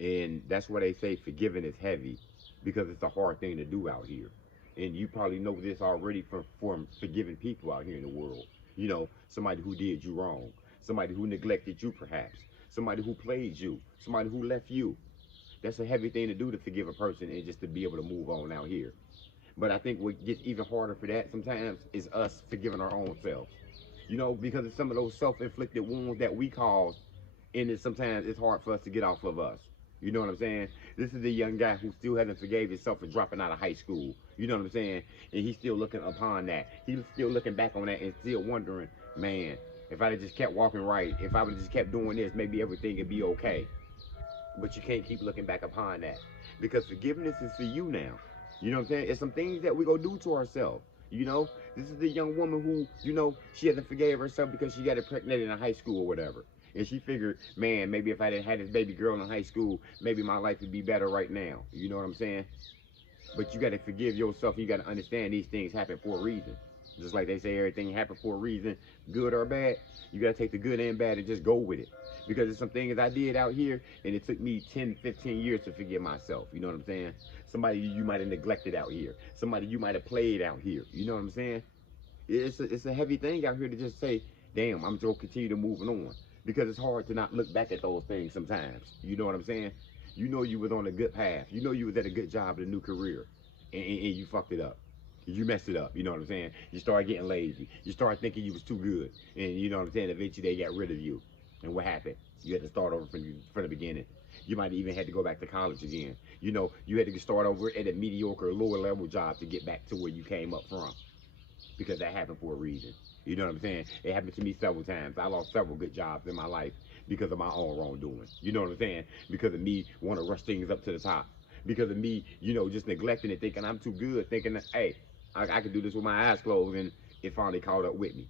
And that's why they say forgiving is heavy, because it's a hard thing to do out here. And you probably know this already from forgiving people out here in the world. You know, somebody who did you wrong, somebody who neglected you perhaps, somebody who played you, somebody who left you. That's a heavy thing to do, to forgive a person and just to be able to move on out here. But I think what gets even harder for that sometimes is us forgiving our own selves. You know, because of some of those self-inflicted wounds that we cause, and sometimes it's hard for us to get off of us. You know what I'm saying? This is a young guy who still hasn't forgave himself for dropping out of high school. You know what I'm saying? And he's still looking upon that. He's still looking back on that and still wondering, man, if I'd have just kept walking right, if I would have just kept doing this, maybe everything would be okay. But you can't keep looking back upon that, because forgiveness is for you now. You know what I'm saying? It's some things that we go do to ourselves. You know, this is the young woman who, she hasn't forgave herself because she got impregnated in high school or whatever. And she figured, man, maybe if I didn't have this baby girl in high school, maybe my life would be better right now. You know what I'm saying? But you got to forgive yourself. You got to understand these things happen for a reason. Just like they say, everything happened for a reason, good or bad. You got to take the good and bad and just go with it. Because there's some things I did out here, and it took me 10, 15 years to forgive myself. You know what I'm saying? Somebody you might have neglected out here. Somebody you might have played out here. You know what I'm saying? It's a heavy thing out here to just say, damn, I'm just going to continue to moving on. Because it's hard to not look back at those things sometimes. You know what I'm saying? You know you was on a good path. You know you was at a good job in a new career. And you fucked it up. You messed it up. You know what I'm saying? You started getting lazy. You started thinking you was too good. And you know what I'm saying? Eventually they got rid of you. And what happened? You had to start over from the beginning. You might even had to go back to college again. You know, you had to start over at a mediocre, lower level job to get back to where you came up from, because that happened for a reason. You know what I'm saying? It happened to me several times. I lost several good jobs in my life because of my own wrongdoing. You know what I'm saying? Because of me want to rush things up to the top. Because of me, just neglecting it, thinking I'm too good, thinking that, hey, I can do this with my eyes closed, and it finally caught up with me.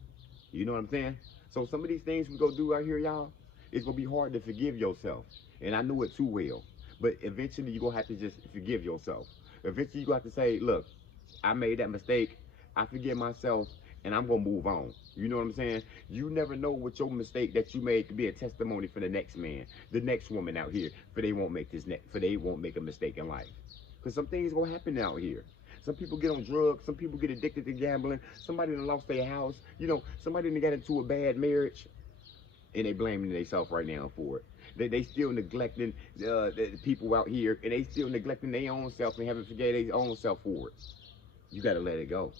You know what I'm saying? So some of these things we go do out here, y'all, it's gonna be hard to forgive yourself. And I know it too well. But eventually you're gonna have to just forgive yourself. Eventually you have to say, look, I made that mistake. I forgive myself, and I'm gonna move on. You know what I'm saying? You never know what your mistake that you made could be a testimony for the next man, the next woman out here, for they won't make a mistake in life. Cause some things gonna happen out here. Some people get on drugs. Some people get addicted to gambling. Somebody done lost their house. Somebody done got into a bad marriage, and they blaming themselves right now for it. They still neglecting the people out here, and they still neglecting their own self and haven't forgave their own self for it. You got to let it go.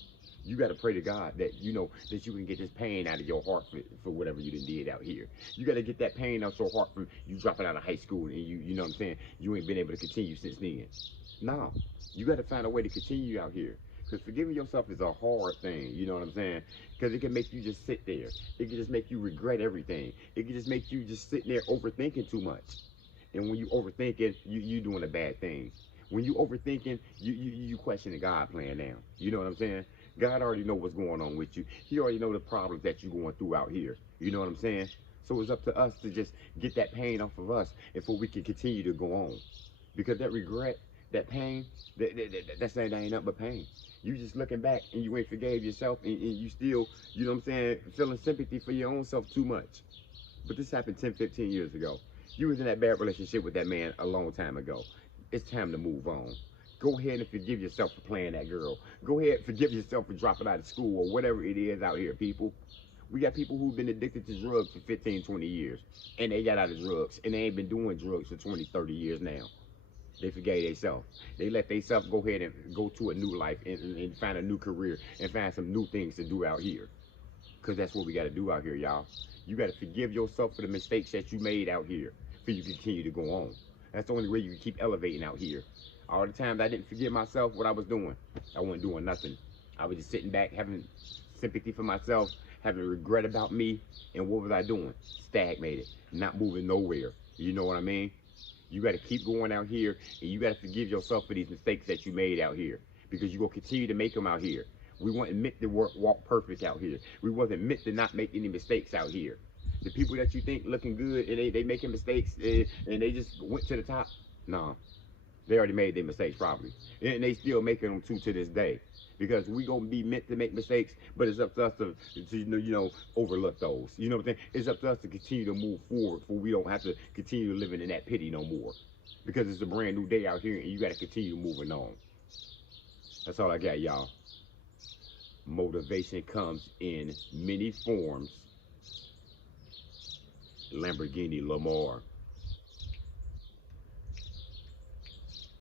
You got to pray to God that that you can get this pain out of your heart for whatever you done did out here. You got to get that pain out your heart from you dropping out of high school, and you know what I'm saying, you ain't been able to continue since then. No, you got to find a way to continue out here. Because forgiving yourself is a hard thing, you know what I'm saying? Because it can make you just sit there. It can just make you regret everything. It can just make you just sitting there overthinking too much. And when you overthinking, you doing a bad thing. When you overthinking, you questioning God plan now. You know what I'm saying? God already know what's going on with you. He already know the problems that you're going through out here. You know what I'm saying? So it's up to us to just get that pain off of us, and for we can continue to go on. Because that regret, that pain, that's that ain't nothing but pain. You just looking back and you ain't forgave yourself, and you still, you know what I'm saying, feeling sympathy for your own self too much. But this happened 10, 15 years ago. You was in that bad relationship with that man a long time ago. It's time to move on. Go ahead and forgive yourself for playing that girl. Go ahead and forgive yourself for dropping out of school or whatever it is out here, people. We got people who've been addicted to drugs for 15, 20 years. And they got out of drugs. And they ain't been doing drugs for 20, 30 years now. They forgave themselves. They let themselves go ahead and go to a new life, and find a new career and find some new things to do out here. Because that's what we got to do out here, y'all. You got to forgive yourself for the mistakes that you made out here for you to continue to go on. That's the only way you can keep elevating out here. All the times I didn't forgive myself, what I was doing, I wasn't doing nothing. I was just sitting back, having sympathy for myself, having regret about me, and what was I doing? Stagnated, not moving nowhere. You know what I mean? You got to keep going out here, and you got to forgive yourself for these mistakes that you made out here, because you're going to continue to make them out here. We won't admit to walk perfect out here. We won't admit to not make any mistakes out here. The people that you think looking good, and they making mistakes, and they just went to the top. No, They already made their mistakes probably, and they still making them to this day. Because we gonna be meant to make mistakes, but it's up to us to overlook those. You know what I'm saying? It's up to us to continue to move forward, for we don't have to continue living in that pity no more. Because it's a brand new day out here, and you got to continue moving on. That's all I got, y'all. Motivation comes in many forms. Lamborghini Lamar.